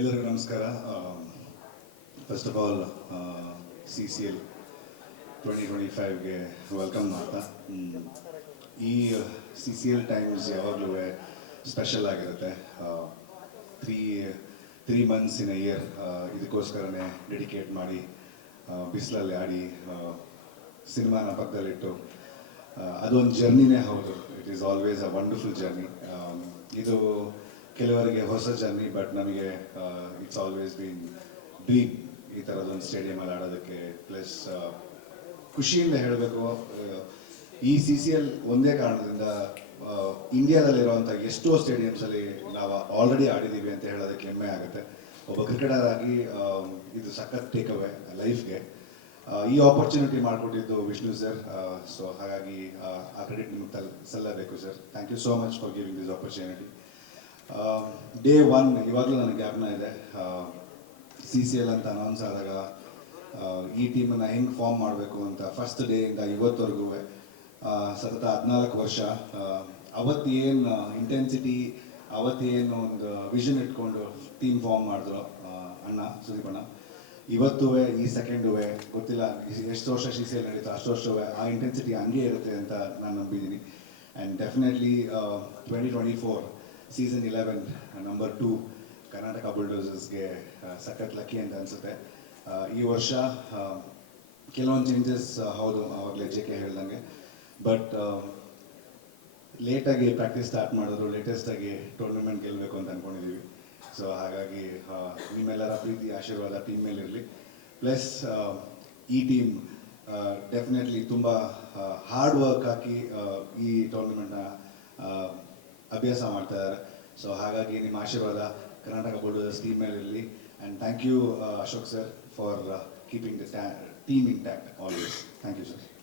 ಎಲ್ಲರಿಗೂ ನಮಸ್ಕಾರ. First of all C C L twenty twenty ಫೈವ್ಗೆ welcome ಮಾಡ್ತಾ ಈ ಸಿ ಸಿ ಎಲ್ ಟೈಮ್ಸ್ ಯಾವಾಗಲೂ ಸ್ಪೆಷಲ್ ಆಗಿರುತ್ತೆ. Three three months in year ಇದಕ್ಕೋಸ್ಕರನೇ dedicate ಮಾಡಿ ಬಿಸಿಲಲ್ಲಿ ಆಡಿ ಸಿನಿಮಾನ ಪಕ್ಕದಲ್ಲಿಟ್ಟು ಅದೊಂದು ಜರ್ನಿನೇ ಹೌದು. It is always a wonderful journey ಇದು ಕೆಲವರಿಗೆ ಹೊಸ ಜರ್ನಿ ಬಟ್ ನಮಗೆ ಇಟ್ಸ್ ಆಲ್ವೇಸ್ ಬೀನ್ ಡ್ರೀಮ್ ಈ ಥರದೊಂದು ಸ್ಟೇಡಿಯಮಲ್ಲಿ ಆಡೋದಕ್ಕೆ. ಪ್ಲಸ್ ಖುಷಿಯಿಂದ ಹೇಳಬೇಕು ಈ ಸಿ ಸಿ ಎಲ್ ಒಂದೇ ಕಾರಣದಿಂದ ಇಂಡಿಯಾದಲ್ಲಿರುವಂಥ ಎಷ್ಟೋ ಸ್ಟೇಡಿಯಮ್ಸಲ್ಲಿ ನಾವು ಆಲ್ರೆಡಿ ಆಡಿದ್ದೀವಿ ಅಂತ ಹೇಳೋದಕ್ಕೆ ಹೆಮ್ಮೆ ಆಗುತ್ತೆ. ಒಬ್ಬ ಕ್ರಿಕೆಟರ್ ಆಗಿ ಇದು ಸಖತ್ ಟೇಕ್ ಅವೇ ಲೈಫ್ಗೆ ಈ ಆಪರ್ಚುನಿಟಿ ಮಾಡಿಕೊಟ್ಟಿದ್ದು ವಿಷ್ಣು ಸರ್ ಸೊ ಹಾಗಾಗಿ ಆ, ಕ್ರೆಡಿಟ್ ನಿಮ್ಗೆ ತಲ್ ಸಲ್ಲಬೇಕು sir thank you so much for giving this opportunity day one ಇವಾಗಲೂ ನನಗೆ ಜ್ಞಾಪನ ಇದೆ. ಸಿ ಸಿ ಎಲ್ ಅಂತ ಅನೌನ್ಸ್ ಆದಾಗ ಆ, ಈ ಟೀಮನ್ನು ಹೆಂಗೆ ಫಾರ್ಮ್ ಮಾಡಬೇಕು ಅಂತ ಫಸ್ಟ್ ಡೇಯಿಂದ ಇವತ್ತವರೆಗೂ ಸತತ ಹದಿನಾಲ್ಕು ವರ್ಷ ಅವತ್ತೇನು ಇಂಟೆನ್ಸಿಟಿ ಅವತ್ತೇನು ಒಂದು ವಿಷನ್ ಇಟ್ಕೊಂಡು ಟೀಮ್ ಫಾರ್ಮ್ ಮಾಡಿದ್ರು ಅಣ್ಣ ಸುದೀಪ್ ಅಣ್ಣ ಇವತ್ತೂ ಈ ಸೆಕೆಂಡು ಗೊತ್ತಿಲ್ಲ ಎಷ್ಟು ವರ್ಷ ಸಿ ಸಿ ಎಲ್ ನಡೀತು ಅಷ್ಟು ವರ್ಷವೇ ಆ ಇಂಟೆನ್ಸಿಟಿ ಹಂಗೆ ಇರುತ್ತೆ ಅಂತ ನಾನು ನಂಬಿದ್ದೀನಿ. And definitely twenty twenty four season eleven number two Karnataka ಬುಲ್ಡೋಸರ್ಸ್ಗೆ ಸಖತ್ ಲಕ್ಕಿ ಅಂತ ಅನಿಸುತ್ತೆ. ಈ ವರ್ಷ ಕೆಲವೊಂದು ಚೇಂಜಸ್ ಹೌದು ಆವಾಗಲೇ ಜೆ ಕೆ ಹೇಳ್ದಂಗೆ. ಬಟ್ ಲೇಟಾಗಿ ಪ್ರಾಕ್ಟೀಸ್ ಸ್ಟಾರ್ಟ್ ಮಾಡಿದ್ರು ಲೇಟೆಸ್ಟಾಗಿ ಟೂರ್ನಮೆಂಟ್ ಗೆಲ್ಲಬೇಕು ಅಂತ ಅಂದ್ಕೊಂಡಿದ್ದೀವಿ ಸೊ ಹಾಗಾಗಿ ನಿಮ್ಮೆಲ್ಲರ ಪ್ರೀತಿ, ಆಶೀರ್ವಾದ ಟೀಮ್ ಮೇಲೆ ಇರಲಿ. ಪ್ಲಸ್ ಈ ಟೀಮ್ ಡೆಫಿನೆಟ್ಲಿ ತುಂಬ ಹಾರ್ಡ್ ವರ್ಕ್ ಹಾಕಿ ಈ ಟೂರ್ನಮೆಂಟ್ನ ಅಭ್ಯಾಸ ಮಾಡ್ತಾ ಇದ್ದಾರೆ. ಸೊ ಹಾಗಾಗಿ ನಿಮ್ಮ ಆಶೀರ್ವಾದ ಕರ್ನಾಟಕ ಬೋರ್ಡ್ ಟೀಮ್ ಮೇಲೆ ಇರಲಿ and thank you Ashok sir for keeping the team intact always thank you sir